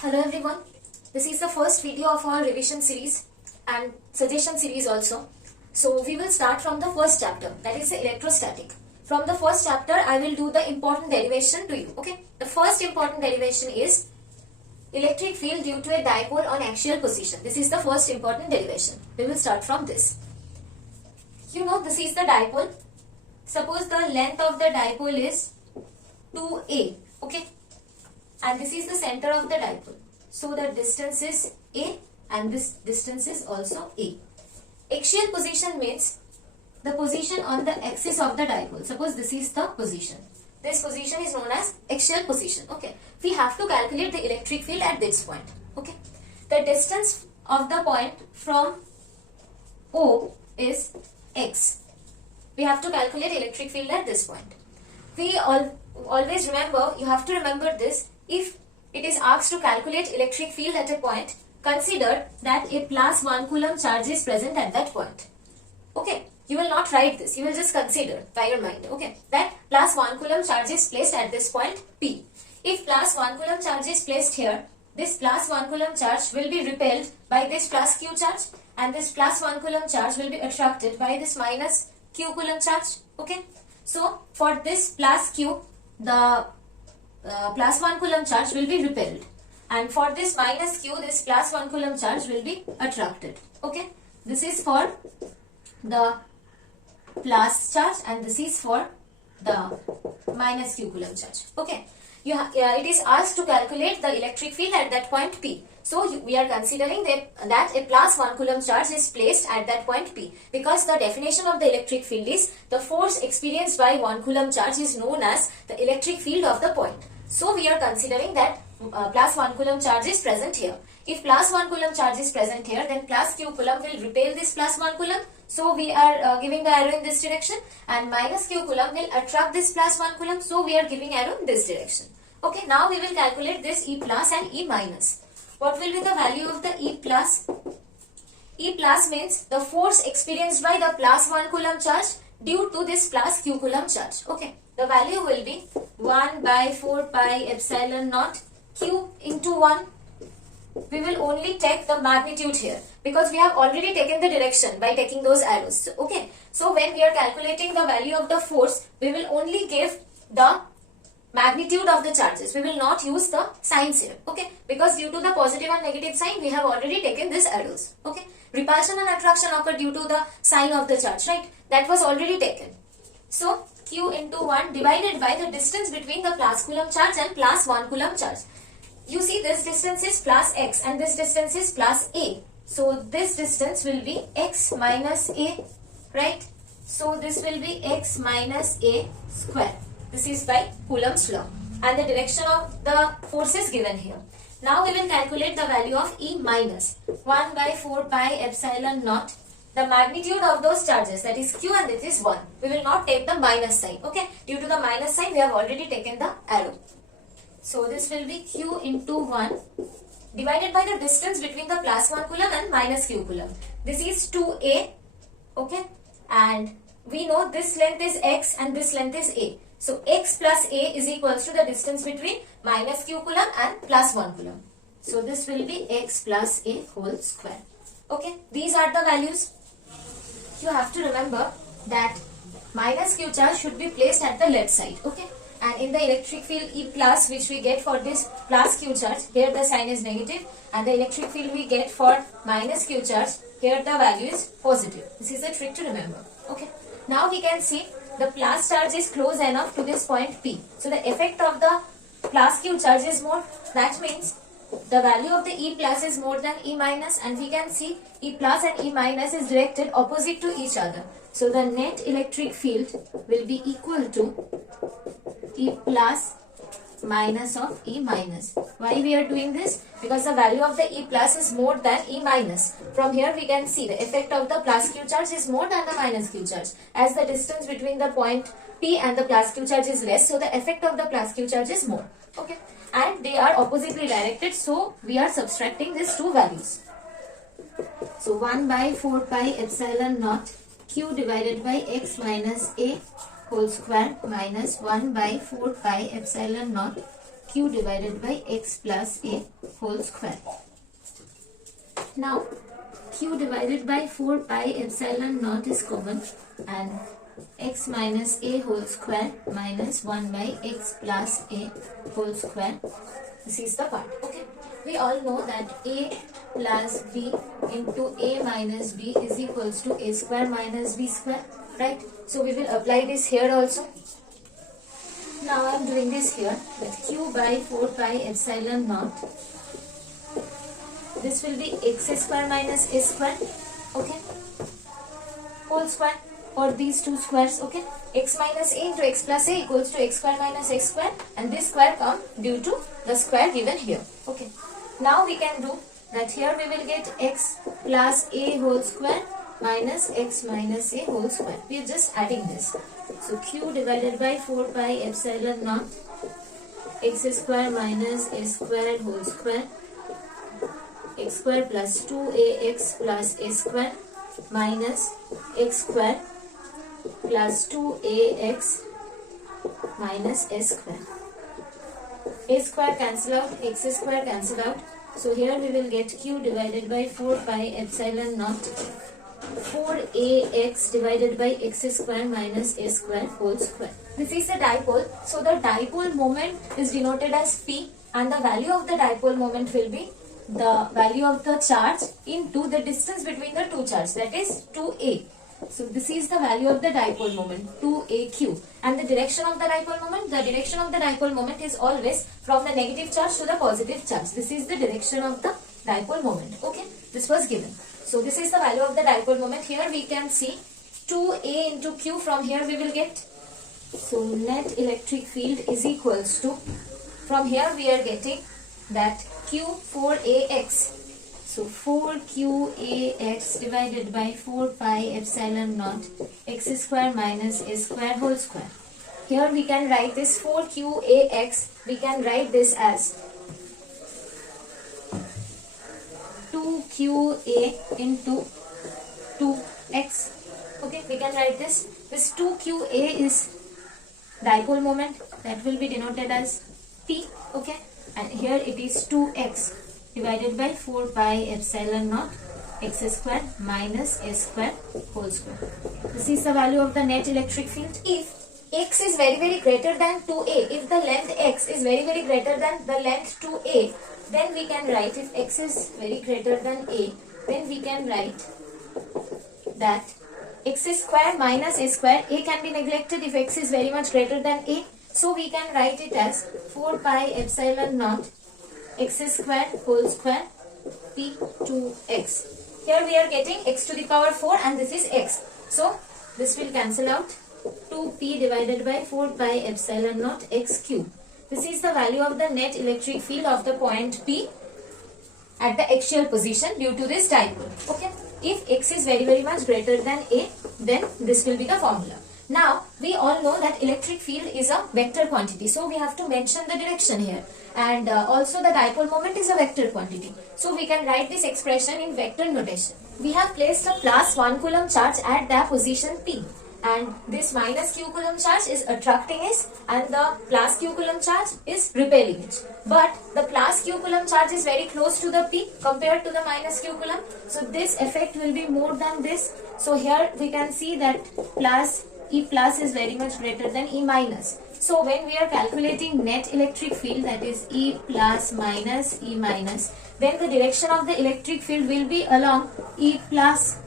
Hello everyone, this is the first video of our revision series and suggestion series also. So we will start from the first chapter, that is the electrostatic. From the first chapter I will do the important derivation to you. Okay, the first important derivation is electric field due to a dipole on axial position. This is the first important derivation. We will start from this. You know, this is the dipole. Suppose the length of the dipole is 2a. Okay, and this is the center of the dipole. So the distance is a and this distance is also a. Axial position means the position on the axis of the dipole. Suppose this is the position. This position is known as axial position. Okay, we have to calculate the electric field at this point. Okay, the distance of the point from O is x. We have to calculate electric field at this point. We always remember, you have to remember this, if it is asked to calculate electric field at a point, consider that a plus 1 coulomb charge is present at that point. Okay, you will not write this, you will just consider by your mind, okay, that plus 1 coulomb charge is placed at this point P. If plus 1 coulomb charge is placed here, this plus 1 coulomb charge will be repelled by this plus q charge, and this plus 1 coulomb charge will be attracted by this minus q coulomb charge. Okay, so for this plus q, the plus 1 coulomb charge will be repelled, and for this minus q, this plus 1 coulomb charge will be attracted. Okay, this is for the plus charge and this is for the minus q coulomb charge. Okay, it is asked to calculate the electric field at that point P. So we are considering that a plus 1 coulomb charge is placed at that point P, because the definition of the electric field is the force experienced by 1 coulomb charge is known as the electric field of the point. So we are considering that plus 1 coulomb charge is present here. If plus 1 coulomb charge is present here, then plus q coulomb will repel this plus 1 coulomb. So we are giving the arrow in this direction, and minus q coulomb will attract this plus 1 coulomb. So we are giving arrow in this direction. Okay, now we will calculate this E plus and E minus. What will be the value of the E plus? E plus means the force experienced by the plus 1 coulomb charge due to this plus q coulomb charge. Okay, the value will be 1 by 4 pi epsilon naught q into 1. We will only take the magnitude here because we have already taken the direction by taking those arrows. Okay, so when we are calculating the value of the force, we will only give the magnitude of the charges. We will not use the signs here. Okay, because due to the positive and negative sign, we have already taken these arrows. Okay, repulsion and attraction occur due to the sign of the charge, right? That was already taken. So q into 1 divided by the distance between the plus coulomb charge and plus 1 coulomb charge. You see, this distance is plus x and this distance is plus a. So this distance will be x minus a, right? So this will be x minus a square. This is by Coulomb's law, and the direction of the force is given here. Now we will calculate the value of E minus 1 by 4 pi epsilon naught. The magnitude of those charges, that is q and this is 1. We will not take the minus sign. Okay, due to the minus sign we have already taken the arrow. So this will be q into 1 divided by the distance between the plus 1 coulomb and minus q coulomb. This is 2a. Okay, and we know this length is x and this length is a. So x plus a is equals to the distance between minus q coulomb and plus 1 coulomb. So this will be x plus a whole square. Okay, these are the values. You have to remember that minus q charge should be placed at the left side. Okay, and in the electric field E plus, which we get for this plus q charge, here the sign is negative, and the electric field we get for minus q charge, here the value is positive. This is a trick to remember. Okay, now we can see the plus charge is close enough to this point P. So the effect of the plus q charge is more. That means the value of the E plus is more than E minus, and we can see E plus and E minus is directed opposite to each other. So the net electric field will be equal to E plus minus of E minus. Why we are doing this? Because the value of the E plus is more than E minus. From here we can see the effect of the plus q charge is more than the minus q charge, as the distance between the point P and the plus q charge is less, so the effect of the plus q charge is more. Okay, and they are oppositely directed, so we are subtracting these two values. So 1 by 4 pi epsilon naught q divided by x minus a whole square minus 1 by 4 pi epsilon naught q divided by x plus a whole square. Now q divided by 4 pi epsilon naught is common, and x minus a whole square minus 1 by x plus a whole square. This is the part. Okay. We all know that a plus b into a minus b is equals to a square minus b square. Right? So we will apply this here also. Now I am doing this here with q by 4 pi epsilon naught. This will be x square minus a square. Okay. Whole square. Or these two squares, okay? X minus a into x plus a equals to x square minus x square, and this square come due to the square given here, okay? Now we can do that here we will get x plus a whole square minus x minus a whole square. We are just adding this. So q divided by 4 pi epsilon naught x square minus a square whole square, x square plus 2ax plus a square minus x square plus 2ax minus s square. A square cancel out, x square cancel out. So here we will get q divided by 4 pi epsilon naught 4ax divided by x square minus a square whole square. This is the dipole. So the dipole moment is denoted as P, and the value of the dipole moment will be the value of the charge into the distance between the two charges, that is 2a. So this is the value of the dipole moment, 2aq. And the direction of the dipole moment? The direction of the dipole moment is always from the negative charge to the positive charge. This is the direction of the dipole moment. Okay, this was given. So this is the value of the dipole moment. Here we can see 2a into q. From here we will get, so net electric field is equals to, from here we are getting that q 4ax. So 4qax divided by 4 pi epsilon naught x square minus a square whole square. Here we can write this 4qax, we can write this as 2qa into 2x. Okay, we can write this. This 2qa is dipole moment, that will be denoted as P. Okay, and here it is 2x divided by 4 pi epsilon naught x square minus a square whole square. This is the value of the net electric field. If x is very greater than 2a, if the length x is very greater than the length 2a, then we can write, if x is very greater than a, then we can write that x square minus a square. A can be neglected if x is very much greater than a. So we can write it as 4 pi epsilon naught x square whole square p 2x. Here we are getting x to the power 4 and this is x. So this will cancel out. 2p divided by 4 pi epsilon naught x cube. This is the value of the net electric field of the point P at the axial position due to this dipole. Okay. If x is very much greater than a, then this will be the formula. Now, we all know that electric field is a vector quantity. So, we have to mention the direction here. And also the dipole moment is a vector quantity. So, we can write this expression in vector notation. We have placed a plus 1 coulomb charge at the position P. And this minus q coulomb charge is attracting it and the plus q coulomb charge is repelling it. But the plus q coulomb charge is very close to the P compared to the minus q coulomb. So, this effect will be more than this. So, here we can see that E plus is very much greater than E minus. So when we are calculating net electric field, that is E plus minus E minus, then the direction of the electric field will be along E plus.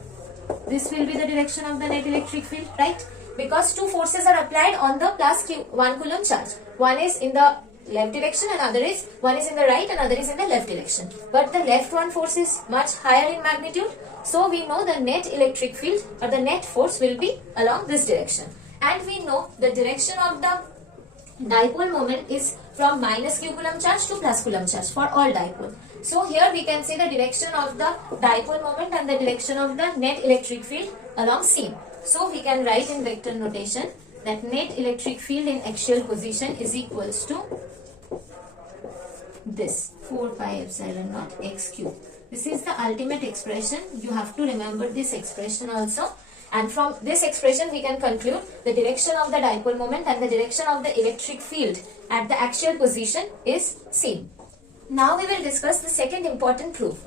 This will be the direction of the net electric field, right? Because two forces are applied on the plus q 1 coulomb charge. One is in the left direction and one is in the right and other is in the left direction. But the left one force is much higher in magnitude. So we know the net electric field or the net force will be along this direction. And we know the direction of the dipole moment is from minus q coulomb charge to plus coulomb charge for all dipole. So here we can see the direction of the dipole moment and the direction of the net electric field along seam. So we can write in vector notation that net electric field in axial position is equals to this 4 pi epsilon naught x cube. This is the ultimate expression. You have to remember this expression also. And from this expression we can conclude the direction of the dipole moment and the direction of the electric field at the axial position is same. Now we will discuss the second important proof.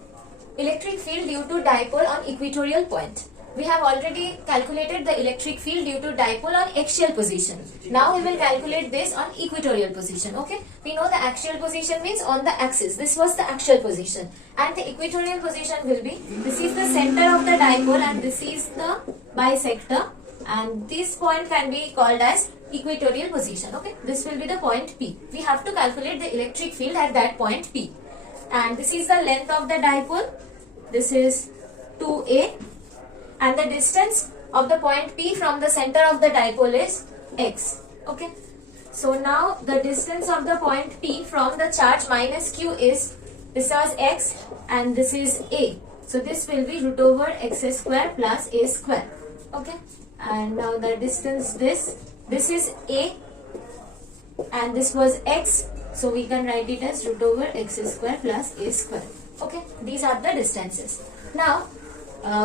Electric field due to dipole on equatorial point. We have already calculated the electric field due to dipole on axial position. Now we will calculate this on equatorial position. Okay, we know the axial position means on the axis. This was the axial position, and the equatorial position will be, this is the center of the dipole and this is the bisector, and this point can be called as equatorial position. Okay, this will be the point P. We have to calculate the electric field at that point P, and this is the length of the dipole. This is 2a. And the distance of the point P from the center of the dipole is x. Okay. So now the distance of the point P from the charge minus q is, this is x and this is a. So this will be root over x square plus a square. Okay. And now the distance this is a and this was x. So we can write it as root over x square plus a square. Okay. These are the distances. Now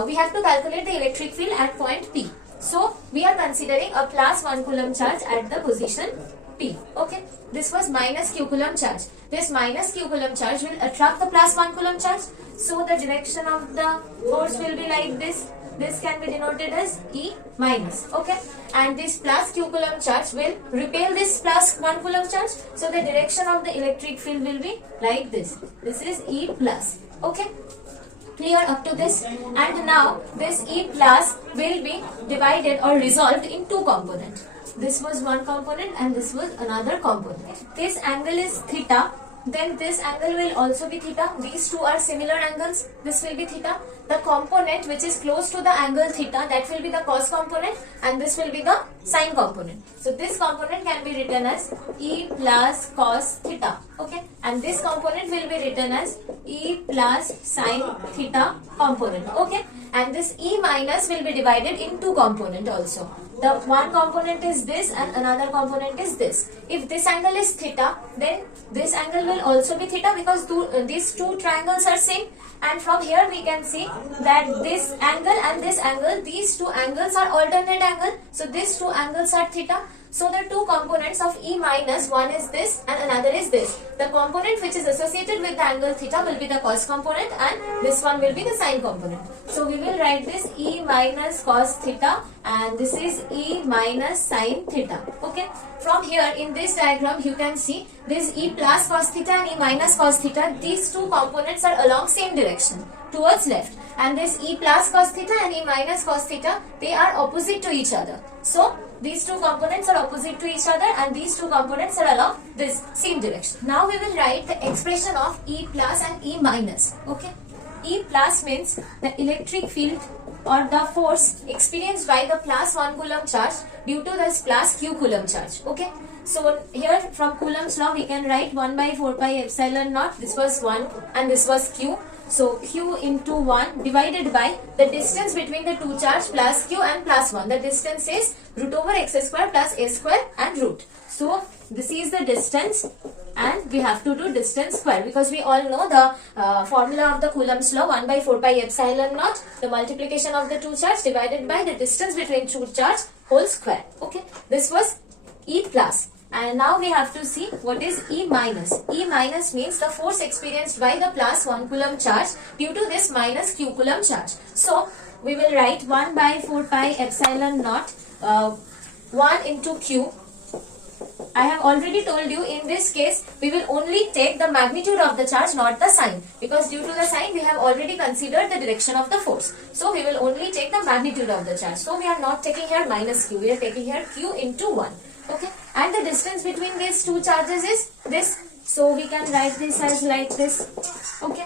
we have to calculate the electric field at point P. So we are considering a plus 1 coulomb charge at the position P. Okay. This was minus q coulomb charge. This minus q coulomb charge will attract the plus 1 coulomb charge. So the direction of the force will be like this. This can be denoted as E minus. Okay. And this plus q coulomb charge will repel this plus 1 coulomb charge. So the direction of the electric field will be like this. This is E plus. Okay. Clear up to this? And now this E plus will be divided or resolved in two components. This was one component and this was another component. This angle is theta, then this angle will also be theta. These two are similar angles. This will be theta. The component which is close to the angle theta, that will be the cos component, and this will be the sine component. So this component can be written as E plus cos theta. Okay, and this component will be written as E plus sine theta component. Okay, and this E minus will be divided in two components also. The one component is this and another component is this. If this angle is theta, then this angle will also be theta, because these two triangles are same. And from here we can see that this angle and this angle, these two angles are alternate angle. So these two angles are theta. So the two components of E minus, one is this and another is this. The component which is associated with the angle theta will be the cos component and this one will be the sine component. So we will write this E minus cos theta and this is E minus sine theta. Okay. From here in this diagram you can see this E plus cos theta and E minus cos theta. These two components are along same direction towards left. And this E plus cos theta and E minus cos theta, they are opposite to each other. So these two components are opposite to each other and these two components are along this same direction. Now we will write the expression of E plus and E minus. Okay. E plus means the electric field or the force experienced by the plus 1 coulomb charge due to this plus q coulomb charge. Okay. So here from Coulomb's law we can write 1 by 4 pi epsilon naught. This was 1 and this was q. So q into 1 divided by the distance between the two charge plus q and plus 1. The distance is root over x square plus a square and root. So this is the distance and we have to do distance square, because we all know the formula of the Coulomb's law, 1 by 4 pi epsilon naught, the multiplication of the two charge divided by the distance between two charge whole square. Okay, this was E plus. And now we have to see what is E minus. E minus means the force experienced by the plus 1 coulomb charge due to this minus q coulomb charge. So we will write 1 by 4 pi epsilon naught 1 into q. I have already told you in this case we will only take the magnitude of the charge, not the sign, because due to the sign we have already considered the direction of the force. So we will only take the magnitude of the charge. So we are not taking here minus q, we are taking here q into 1. Okay, and the distance between these two charges is this. So we can write this as like this. Okay,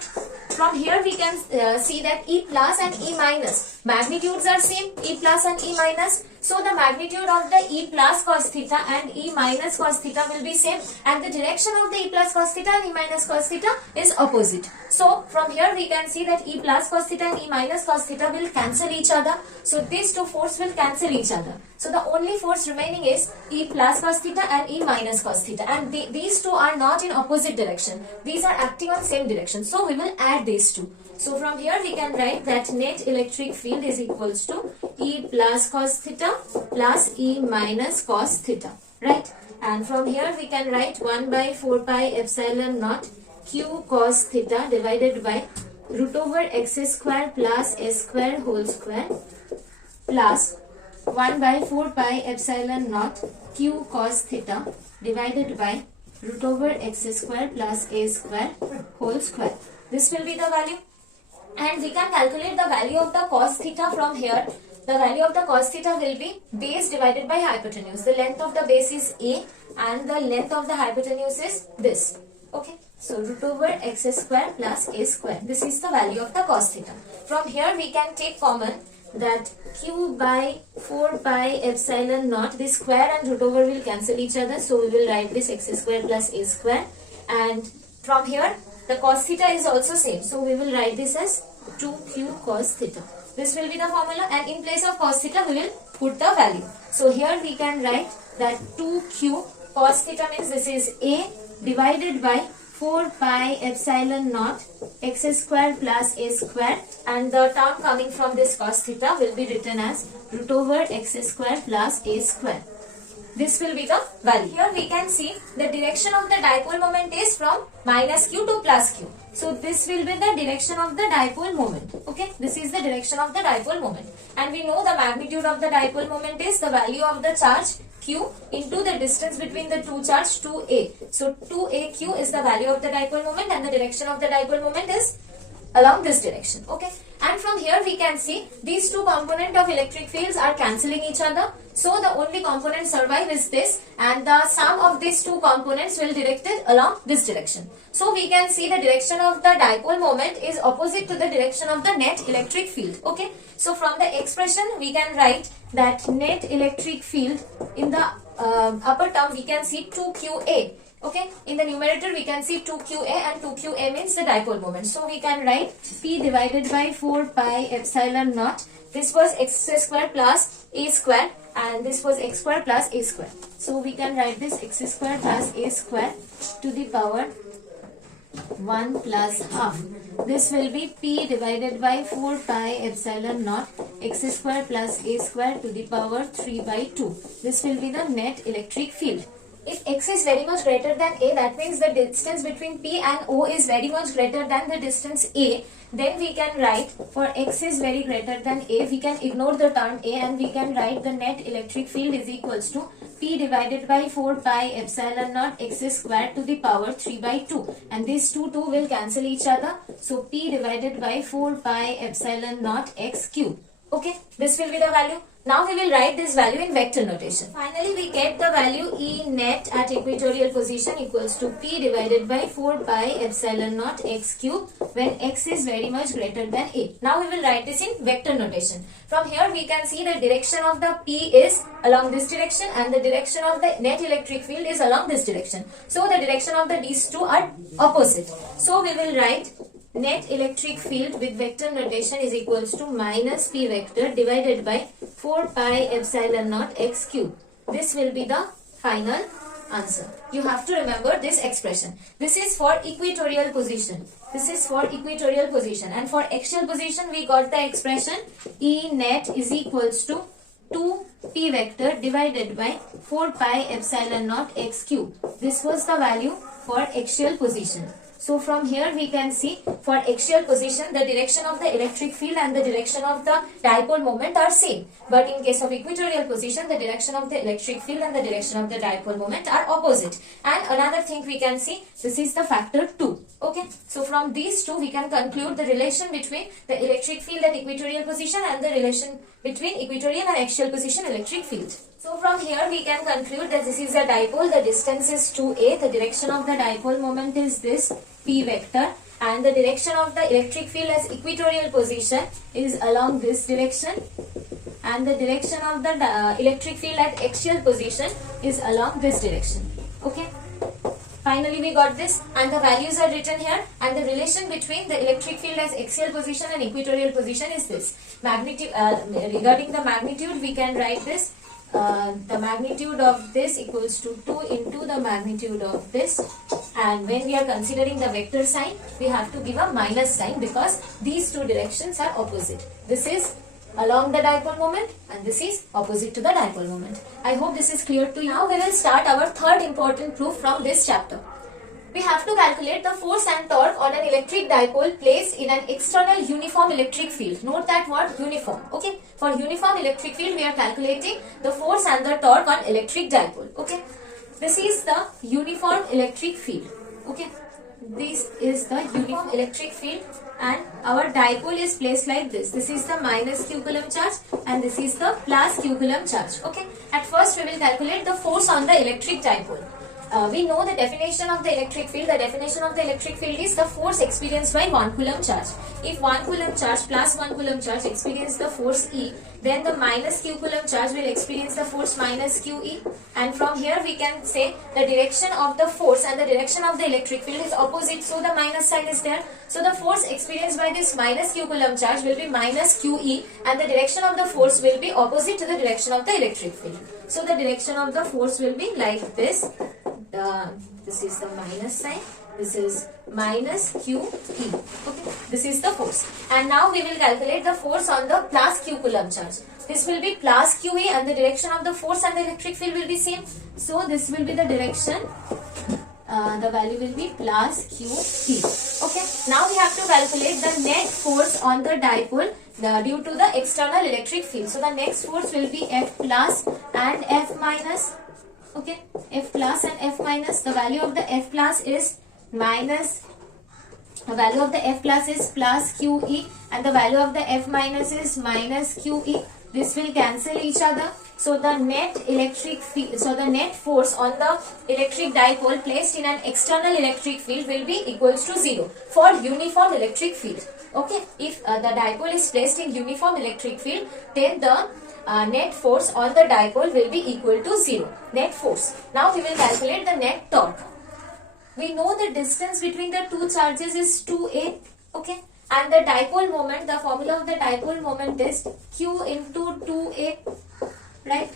from here we can see that E plus and E minus magnitudes are same, E plus and E minus. So the magnitude of the E plus cos theta and E minus cos theta will be same, and the direction of the E plus cos theta and E minus cos theta is opposite. So from here we can see that E plus cos theta and E minus cos theta will cancel each other. So these two forces will cancel each other. So the only force remaining is E plus cos theta and E minus cos theta, and these two are not in opposite direction. These are acting on same direction. So we will add these two. So from here we can write that net electric field is equals to E plus cos theta plus E minus cos theta, right? And from here we can write 1 by 4 pi epsilon naught q cos theta divided by root over x square plus s square whole square plus 1 by 4 pi epsilon naught q cos theta divided by root over x square plus a square whole square. This will be the value, and we can calculate the value of the cos theta from here. The value of the cos theta will be base divided by hypotenuse. The length of the base is a and the length of the hypotenuse is this. Okay, so root over x square plus a square. This is the value of the cos theta. From here we can take common that q by 4 pi epsilon naught, this square and root over will cancel each other, so we will write this x square plus a square, and from here the cos theta is also same, so we will write this as 2q cos theta. This will be the formula, and in place of cos theta we will put the value. So here we can write that 2q cos theta means this is a divided by 4 pi epsilon naught x square plus a square, and the term coming from this cos theta will be written as root over x square plus a square. This will be the value. Here we can see the direction of the dipole moment is from minus q to plus q. So this will be the direction of the dipole moment. Okay, this is the direction of the dipole moment, and we know the magnitude of the dipole moment is the value of the charge q into the distance between the two charge 2a. So 2aq is the value of the dipole moment, and the direction of the dipole moment is along this direction. Okay, and from here we can see these two components of electric fields are cancelling each other, so the only component survive is this, and the sum of these two components will directed along this direction. So we can see the direction of the dipole moment is opposite to the direction of the net electric field. Okay, so from the expression we can write that net electric field in the upper term we can see 2qa. Okay, in the numerator we can see 2qa, and 2qa means the dipole moment. So we can write p divided by 4 pi epsilon naught. This was x square plus a square, and this was x square plus a square. So we can write this x square plus a square to the power 1 plus half. This will be p divided by 4 pi epsilon naught x square plus a square to the power 3 by 2. This will be the net electric field. If x is very much greater than a, that means the distance between p and o is very much greater than the distance a, then we can write for x is very greater than a, we can ignore the term a, and we can write the net electric field is equals to p divided by 4 pi epsilon naught x square to the power 3 by 2, and these two will cancel each other, so p divided by 4 pi epsilon naught x cube. Okay, this will be the value. Now we will write this value in vector notation. Finally, we get the value E net at equatorial position equals to P divided by 4 pi epsilon naught x cube when x is very much greater than A. Now we will write this in vector notation. From here we can see the direction of the P is along this direction, and the direction of the net electric field is along this direction. So the direction of these two are opposite. So we will write net electric field with vector notation is equals to minus p vector divided by 4 pi epsilon naught x cube. This will be the final answer. You have to remember this expression. This is for equatorial position. This is for equatorial position, and for axial position we got the expression E net is equals to 2 p vector divided by 4 pi epsilon naught x cube. This was the value for axial position. So from here we can see for axial position the direction of the electric field and the direction of the dipole moment are same. But in case of equatorial position the direction of the electric field and the direction of the dipole moment are opposite. And another thing we can see, this is the factor 2. Okay, so from these two we can conclude the relation between the electric field at equatorial position and the relation between equatorial and axial position electric field. So from here we can conclude that this is a dipole, the distance is 2a, the direction of the dipole moment is this p vector, and the direction of the electric field as equatorial position is along this direction, and the direction of the electric field at axial position is along this direction. Okay. Finally we got this, and the values are written here, and the relation between the electric field as axial position and equatorial position is this. Magnitude, regarding the magnitude we can write this. The magnitude of this equals to 2 into the magnitude of this, and when we are considering the vector sign we have to give a minus sign because these two directions are opposite. This is along the dipole moment, and this is opposite to the dipole moment. I hope this is clear to you. Now we will start our third important proof from this chapter. We have to calculate the force and torque on an electric dipole placed in an external uniform electric field. Note that word uniform. Okay. For uniform electric field, we are calculating the force and the torque on electric dipole. Okay. This is the uniform electric field. Okay. This is the uniform electric field, and our dipole is placed like this. This is the minus q coulomb charge and this is the plus q coulomb charge. Okay. At first, we will calculate the force on the electric dipole. We know the definition of the electric field. The definition of the electric field is the force experienced by 1 coulomb charge. If 1 coulomb charge plus 1 coulomb charge experience the force E, then the minus q coulomb charge will experience the force minus QE. And from here we can say the direction of the force and the direction of the electric field is opposite, so the minus sign is there. So the force experienced by this minus q coulomb charge will be minus QE, and the direction of the force will be opposite to the direction of the electric field. So the direction of the force will be like this. This is the minus sign. This is minus QE. Okay, this is the force. And now we will calculate the force on the plus q coulomb charge. This will be plus QE, and the direction of the force and the electric field will be same. So this will be the direction. The value will be plus QE. Okay. Now we have to calculate the net force on the dipole due to the external electric field. So the next force will be F plus and F minus. Okay, F plus and F minus. The value of the F plus is minus, the value of the F plus is plus QE, and the value of the F minus is minus QE. This will cancel each other. So the net electric field, so the net force on the electric dipole placed in an external electric field will be equals to 0 for uniform electric field. Okay, if the dipole is placed in uniform electric field, then the net force on the dipole will be equal to 0. Net force. Now we will calculate the net torque. We know the distance between the two charges is 2a. Okay. And the dipole moment, the formula of the dipole moment is q into 2a. Right.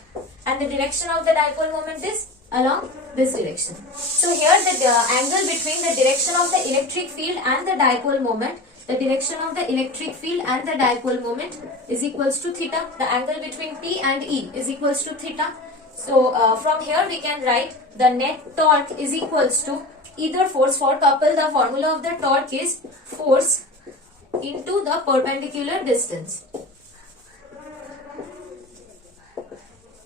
And the direction of the dipole moment is along this direction. So here the angle between the direction of the electric field and the dipole moment, the direction of the electric field and the dipole moment is equals to theta. The angle between P and E is equals to theta. So from here we can write the net torque is equals to either force. For couple, the formula of the torque is force into the perpendicular distance.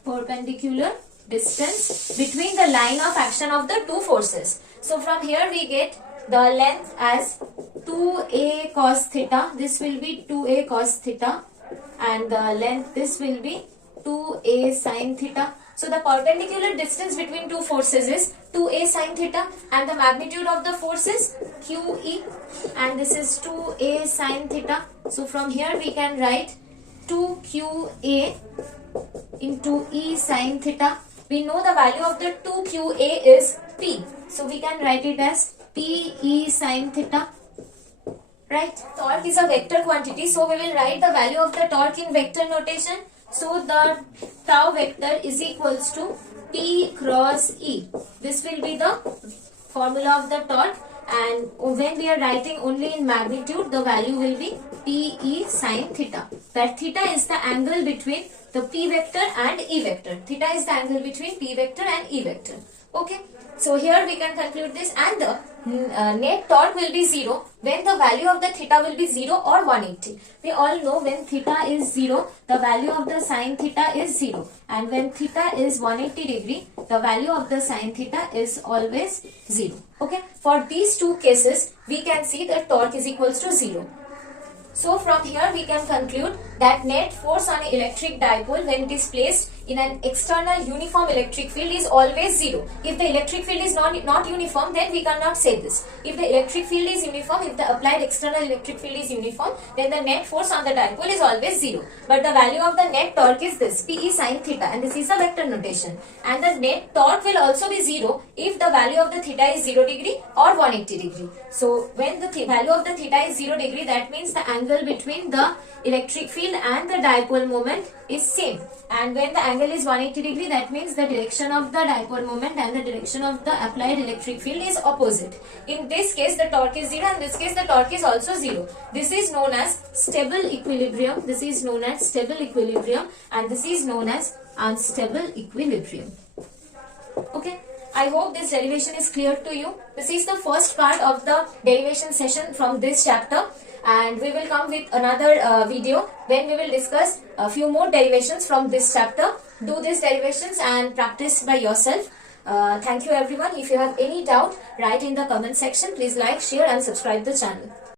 Perpendicular distance between the line of action of the two forces. So from here we get the length as 2a cos theta. This will be 2a cos theta, and the length, this will be 2a sin theta. So the perpendicular distance between two forces is 2a sin theta, and the magnitude of the force is QE, and this is 2a sin theta. So from here we can write 2QA into E sin theta. We know the value of the 2QA is P. So we can write it as PE sin theta. Right? Torque is a vector quantity. So we will write the value of the torque in vector notation. So the tau vector is equals to P cross E. This will be the formula of the torque. And when we are writing only in magnitude, the value will be PE sin theta. Where theta is the angle between the P vector and E vector. Theta is the angle between P vector and E vector. Okay. So here we can conclude this, and the net torque will be 0 when the value of the theta will be 0 or 180. We all know when theta is 0, the value of the sin theta is 0. And when theta is 180 degree, the value of the sin theta is always 0. Okay. For these two cases, we can see that torque is equals to 0. So from here we can conclude that net force on an electric dipole when it is placed in an external uniform electric field is always 0. If the electric field is not uniform, then we cannot say this. If the electric field is uniform, if the applied external electric field is uniform, then the net force on the dipole is always 0. But the value of the net torque is this, PE sin theta, and this is a vector notation. And the net torque will also be 0 if the value of the theta is 0 degree or 180 degree. So when the value of the theta is 0 degree, that means the angle between the electric field and the dipole moment is same. And when the angle is 180 degree, that means the direction of the dipole moment and the direction of the applied electric field is opposite. In this case the torque is 0, in this case the torque is also 0. This is known as stable equilibrium, this is known as stable equilibrium, and this is known as unstable equilibrium. Okay, I hope this derivation is clear to you. This is the first part of the derivation session from this chapter, and we will come with another video when we will discuss a few more derivations from this chapter. Do these derivations and practice by yourself. Thank you everyone. If you have any doubt, write in the comment section. Please like, share and subscribe the channel.